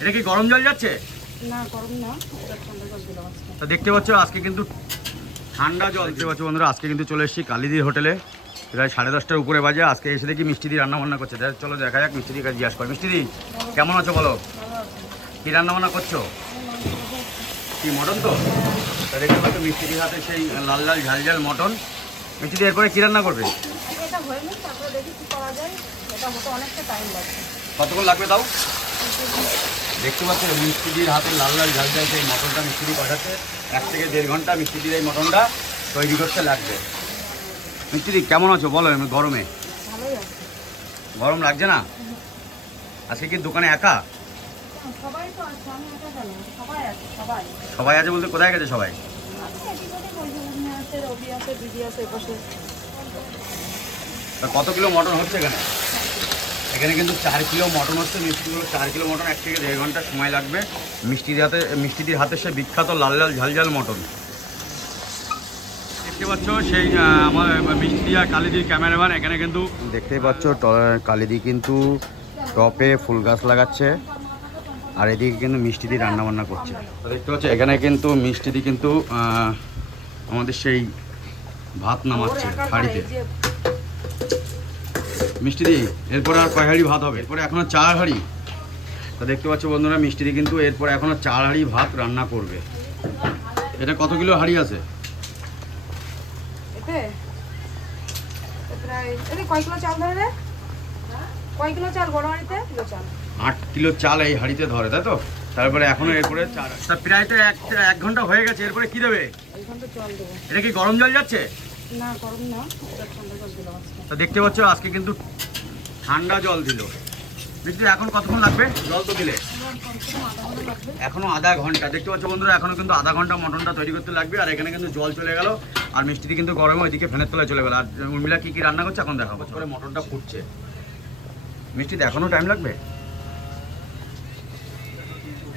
এটা কি গরম জল যাচ্ছে? না গরম না, এটা ঠান্ডা জল দিলাম আজকে। তো দেখতে পাচ্ছ আজকে কিন্তু ঠান্ডা জল। দেখতে পাচ্ছ বন্ধুরা, আজকে কিন্তু চলে এসেছি কালিদির হোটেলে। প্রায় 10:30টার উপরে বাজে। আজকে এসে দেখি মিষ্টি দি রান্না বান্না করছে। চলো দেখা যাক মিষ্টি দির কাছে জিজ্ঞাসা করি। মিষ্টি দি কেমন আছো বলো? কি রান্না বান্না করছো? কি মটন? তো দেখতে পাচ্ছ মিষ্টি দির হাতে সেই লাল লাল ঝাল ঝাল মটন। মিষ্টি দি এরপরে কি রান্না করবে? এটা হয়ে গেছে, তারপরে দেখি কি করা যায়। এটা হতে অনেকটা টাইম লাগবে। কতক্ষণ লাগবে তাও? দেখতে পাচ্ছ মিষ্টি দির হাতে লাল লাল ঝাল ঝাল সেই মটনটা মিষ্টি দি পাঠাচ্ছে। 1 থেকে 1.5 ঘন্টা মিষ্টি দির এই মটনটা তৈরি করতে লাগবে। মিষ্টি দি কেমন আছো বলো? গরমে ভালোই আছে। গরম লাগছে না? আজকে কি দোকানে একা? সবাই তো আছে, আমি একা কেন? সবাই আছে, সবাই। সবাই আছে বলতে কোথায় গেছে সবাই? আছে, রবি আছে, দিদি আছে এপাশে। তা কত কিলো মটন হচ্ছে এখানে? এখানে কিন্তু 4 কিলো মটন হচ্ছে। মিষ্টিগুলো 4 কিলো মটন 1 থেকে 1.5 ঘন্টা সময় লাগবে। মিষ্টিদির হাতে সে বিখ্যাত লাল লাল ঝাল ঝাল মটন। দেখতে পাচ্ছ সেই আমার মিষ্টি আর কালিদির ক্যামেরাম্যান এখানে কিন্তু দেখতেই পাচ্ছ কালিদি কিন্তু টপে ফুল গাছ লাগাচ্ছে। আর এদিকে কিন্তু মিষ্টি দিয়ে রান্নাবান্না করছে। দেখতে পাচ্ছ এখানে কিন্তু মিষ্টি দিয়ে কিন্তু আমাদের সেই ভাত নামাচ্ছে হাঁড়িতে। মিষ্টি দি এরপরে আর কয় হাঁড়ি ভাত হবে? এরপরে এখনো 4 হাঁড়ি। তো দেখতে পাচ্ছ বন্ধুরা মিষ্টি দি কিন্তু এরপরে এখনো 4 হাঁড়ি ভাত রান্না করবে। এটা কত কিলো হাঁড়ি আছে? কয় কিলো চাল ধরে রে? কয় কিলো চাল বড় হাঁড়িতে? 8 কিলো চাল এই হাঁড়িতে ধরে, তাই তো? তারপরে এখনো এরপরে 4। তা প্রায় তো 1 ঘন্টা হয়ে গেছে। এরপরে কি দেবে? এই ঘন্টা জল দেবো। এটা কি গরম জল যাচ্ছে? না গরম না, এটা ঠান্ডা জল দিলাম আজকে। তো দেখতে পাচ্ছ আজকে কিন্তু ঠান্ডা জল দিল। মিষ্টি এখন কতক্ষণ লাগবে জল তো দিলে? এখনো আধা ঘন্টা। দেখতে পাচ্ছ বন্ধুরা এখনো কিন্তু আধা ঘন্টা মটনটা তৈরি করতে লাগবে। আর এখানে কিন্তু জল চলে গেল আর মিষ্টি কিন্তু গরমে ওইদিকে ফ্যানের তলায় চলে গেল। আর উর্মিলা কি কি রান্না করছে এখন দেখাবো। করে মটনটা ফুটছে। মিষ্টি এখনো টাইম লাগবে।